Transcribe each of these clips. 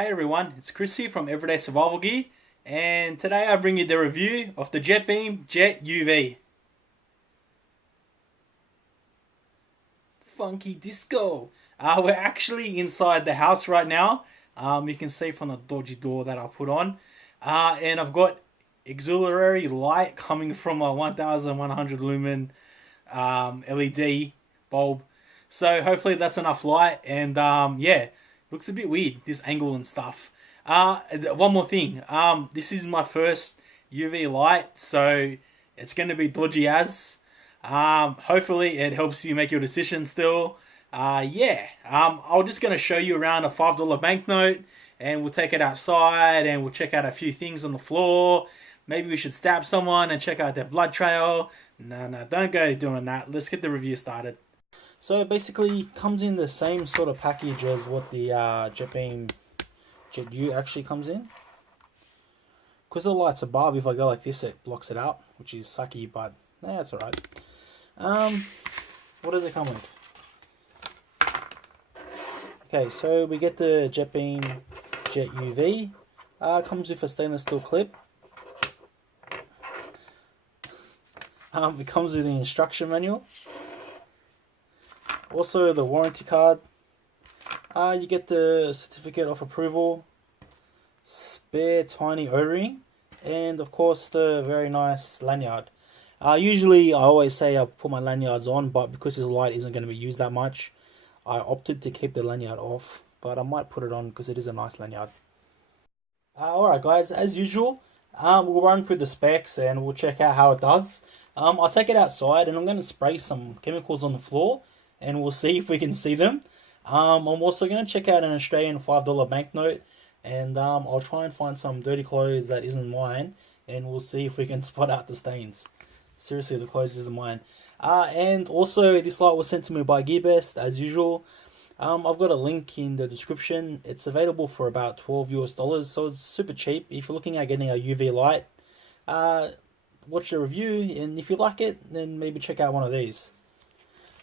Hey everyone, it's Chris here from Everyday Survival Gear, and today I bring you the review of the Jetbeam Jet-UV. Funky disco! We're actually inside the house right now. You can see from the dodgy door that I put on. And I've got auxiliary light coming from a 1100 lumen LED bulb. So hopefully that's enough light, and yeah, looks a bit weird, this angle and stuff. One more thing, this is my first UV light, so it's going to be dodgy as. Hopefully it helps you make your decision still. Yeah, I'm just going to show you around a $5 banknote, and we'll take it outside and we'll check out a few things on the floor. Maybe we should stab someone and check out their blood trail. No, don't go doing that. Let's get the review started. So it basically comes in the same sort of package as what the Jetbeam Jet-U actually comes in. Because the light's above, if I go like this, it blocks it out, which is sucky, but that's alright. What does it come with? Okay, so we get the Jetbeam Jet-UV. Comes with a stainless steel clip. It comes with the instruction manual. Also the warranty card. You get the certificate of approval, spare tiny O-ring, and of course the very nice lanyard. Usually I always say I put my lanyards on, but because this light isn't going to be used that much, I opted to keep the lanyard off, but I might put it on because it is a nice lanyard. Alright guys, as usual, we'll run through the specs and we'll check out how it does. I'll take it outside and I'm going to spray some chemicals on the floor, and we'll see if we can see them. I'm also going to check out an Australian $5 banknote, and I'll try and find some dirty clothes that isn't mine, and we'll see if we can spot out the stains. Seriously, the clothes isn't mine. And also, this light was sent to me by Gearbest, as usual. I've got a link in the description. It's available for about $12 US, so it's super cheap. If you're looking at getting a UV light, watch the review, and if you like it, then maybe check out one of these.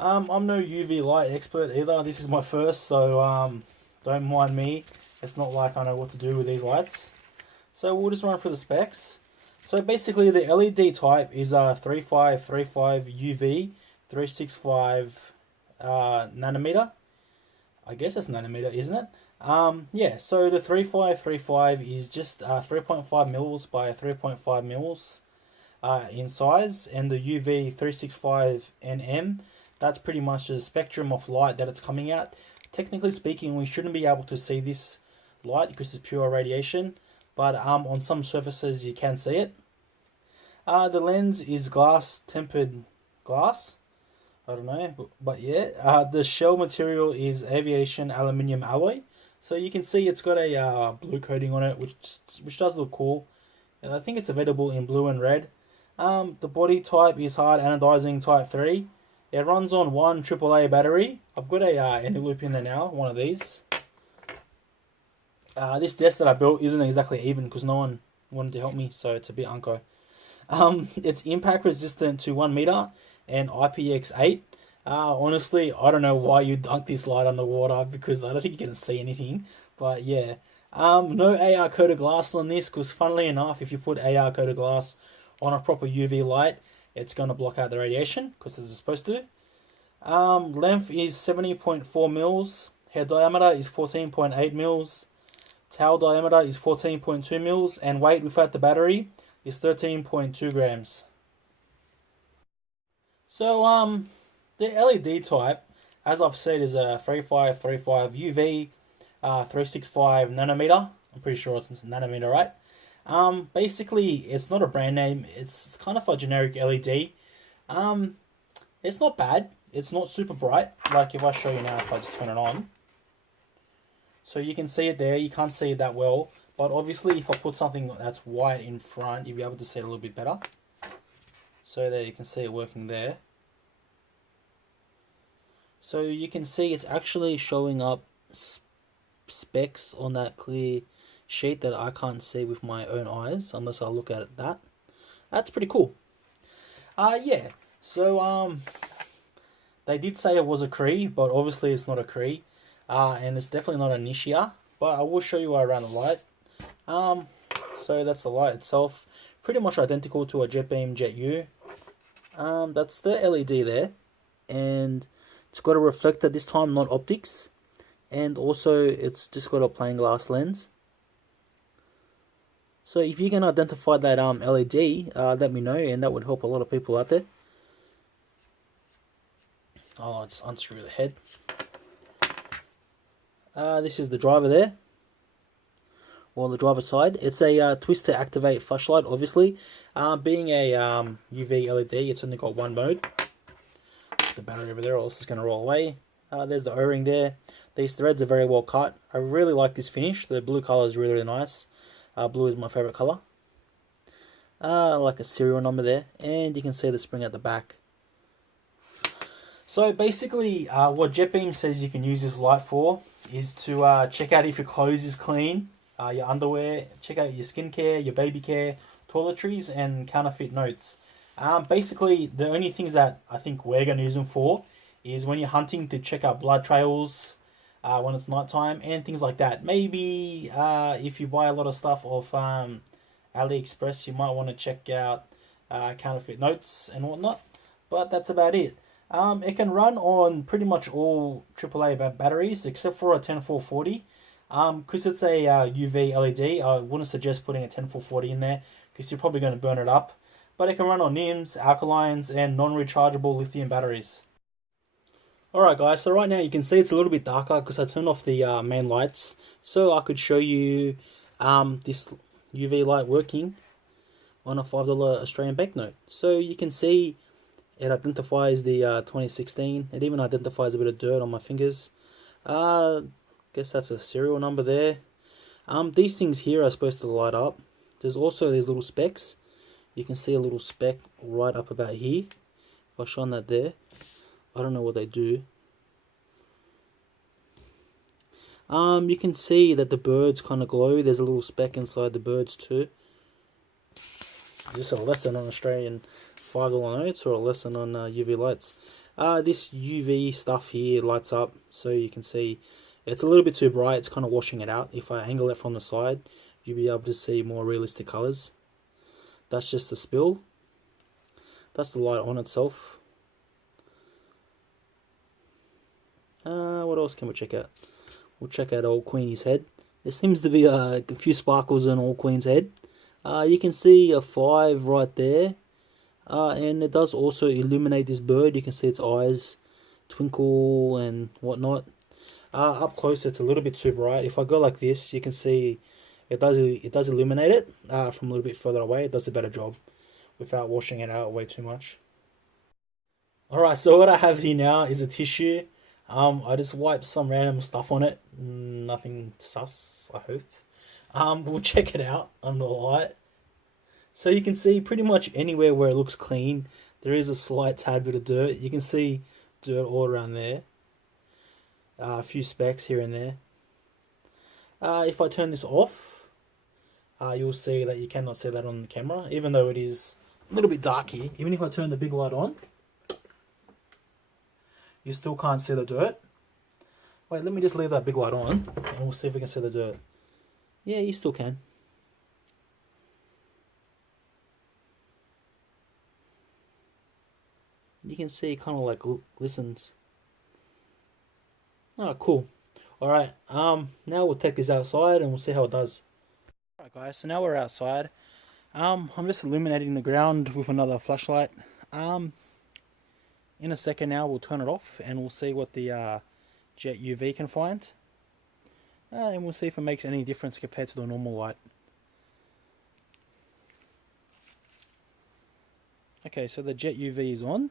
I'm no UV light expert either. This is my first, so don't mind me. It's not like I know what to do with these lights. So we'll just run through the specs. So basically the LED type is a 3535 UV 365 nanometer. I guess it's nanometer, isn't it? Yeah, so the 3535 is just 3.5 mils by 3.5 mils in size, and the UV 365 nm, that's pretty much the spectrum of light that it's coming at. Technically speaking, we shouldn't be able to see this light because it's pure radiation, but on some surfaces you can see it. The lens is glass, tempered glass. I don't know, but yeah. The shell material is aviation aluminium alloy. So you can see it's got a blue coating on it, which does look cool. And I think it's available in blue and red. The body type is hard anodizing type 3. It runs on one AAA battery. I've got a loop in there now, one of these. This desk that I built isn't exactly even because no one wanted to help me, so it's a bit unco. It's impact resistant to 1 meter and IPX8. Honestly, I don't know why you dunk this light underwater because I don't think you're going to see anything. But yeah, no AR coated glass on this because funnily enough, if you put AR coated glass on a proper UV light, it's going to block out the radiation because it's supposed to. Length is 70.4 mils. Head diameter is 14.8 mils. Tail diameter is 14.2 mils. And weight without the battery is 13.2 grams. So, the LED type, as I've said, is a 3535 UV 365 nanometer. I'm pretty sure it's nanometer, right? Basically, it's not a brand name. It's kind of a generic LED. It's not bad. It's not super bright. Like if I show you now, if I just turn it on. So you can see it there. You can't see it that well. But obviously, if I put something that's white in front, you'll be able to see it a little bit better. So there you can see it working there. So you can see it's actually showing up specks on that clear sheet that I can't see with my own eyes unless I look at that. That's pretty cool. Yeah. So they did say it was a Cree, but obviously it's not a Cree. And it's definitely not a Nishia. but I will show you around the light. So that's the light itself, pretty much identical to a Jetbeam Jet-U. That's the LED there, and it's got a reflector this time, not optics, and also it's just got a plain glass lens. So if you can identify that LED, let me know, and that would help a lot of people out there. Oh, let's unscrew the head. This is the driver there, or the driver's side. It's a twist to activate flashlight, obviously. Being a UV LED, it's only got one mode. The battery over there, or else it's going to roll away. There's the O-ring there. These threads are very well cut. I really like this finish. The blue color is really, really nice. Blue is my favorite color. Like a serial number there, and you can see the spring at the back. So basically, what Jetbeam says you can use this light for is to check out if your clothes is clean, your underwear, check out your skincare, your baby care, toiletries, and counterfeit notes. Basically, the only things that I think we're going to use them for is when you're hunting to check out blood trails, when it's nighttime, and things like that. Maybe if you buy a lot of stuff off AliExpress, you might want to check out counterfeit notes and whatnot. But that's about it. It can run on pretty much all AAA batteries except for a 10440. Because it's a UV LED, I wouldn't suggest putting a 10440 in there because you're probably going to burn it up. But it can run on NIMS, alkalines, and non-rechargeable lithium batteries. Alright guys, so right now you can see it's a little bit darker because I turned off the main lights, so I could show you this UV light working on a $5 Australian banknote. So you can see it identifies the 2016. It even identifies a bit of dirt on my fingers. Guess that's a serial number there. These things here are supposed to light up. There's also these little specks. You can see a little speck right up about here. If I shine that there, I don't know what they do. You can see that the birds kind of glow. There's a little speck inside the birds too. Is this a lesson on Australian $5 notes or a lesson on UV lights? This UV stuff here lights up, so you can see it's a little bit too bright. It's kind of washing it out. If I angle it from the side, you'll be able to see more realistic colors. That's just a spill. That's the light on itself. What else can we check out? We'll check out old Queenie's head. There seems to be a few sparkles in old Queen's head. You can see a 5 right there. And it does also illuminate this bird. You can see its eyes twinkle and whatnot. Up close it's a little bit too bright. If I go like this, you can see it does illuminate it from a little bit further away. It does a better job without washing it out way too much. Alright, so what I have here now is a tissue. I just wiped some random stuff on it. Nothing sus, I hope. We'll check it out on the light. So you can see pretty much anywhere where it looks clean, there is a slight tad bit of dirt. You can see dirt all around there. A few specks here and there. If I turn this off, you'll see that you cannot see that on the camera, even though it is a little bit dark here. Even if I turn the big light on, you still can't see the dirt. Wait, let me just leave that big light on and we'll see if we can see the dirt. Yeah, you still can. You can see it kind of like glistens. Oh, cool. Alright, now we'll take this outside and we'll see how it does. Alright guys, so now we're outside. I'm just illuminating the ground with another flashlight. In a second now we'll turn it off and we'll see what the Jet-UV can find. And we'll see if it makes any difference compared to the normal light. Okay, so the Jet-UV is on.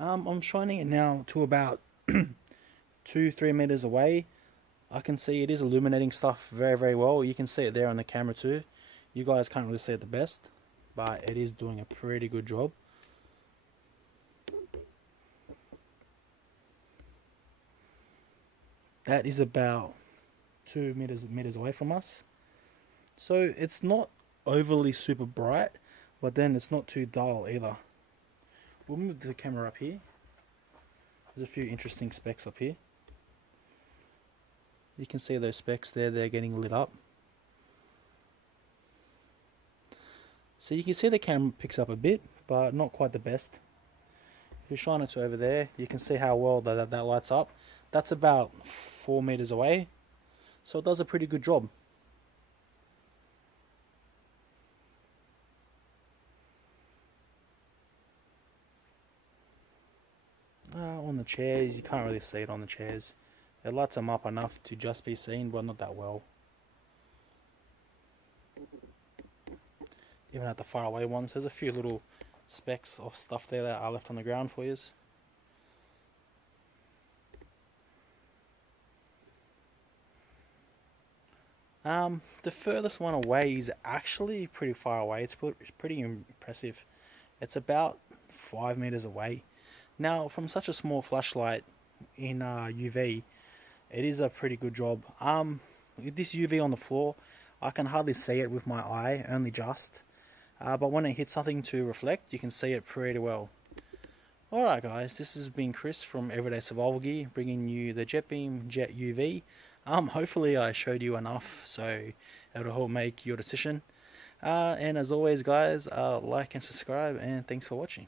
I'm shining it now to about 2-3 meters away. I can see it is illuminating stuff very, very well. You can see it there on the camera too. You guys can't really see it the best, but it is doing a pretty good job. That is about 2 meters away from us. So it's not overly super bright, but then it's not too dull either. We'll move the camera up here. There's a few interesting specs up here. You can see those specks there, they're getting lit up. So you can see the camera picks up a bit, but not quite the best. If you shine it to over there, you can see how well that lights up. That's about 4 meters away, so it does a pretty good job. On the chairs, you can't really see it on the chairs. It lights them up enough to just be seen, but not that well. Even at the far away ones, there's a few little specks of stuff there that are left on the ground for you. The furthest one away is actually pretty far away. It's pretty impressive. It's about 5 meters away. Now, from such a small flashlight in UV, it is a pretty good job. With this UV on the floor, I can hardly see it with my eye, only just. But when it hits something to reflect, you can see it pretty well. Alright guys, this has been Chris from Everyday Survival Gear, bringing you the Jetbeam Jet-UV. Hopefully I showed you enough so it'll help make your decision. And as always guys, like and subscribe, and thanks for watching.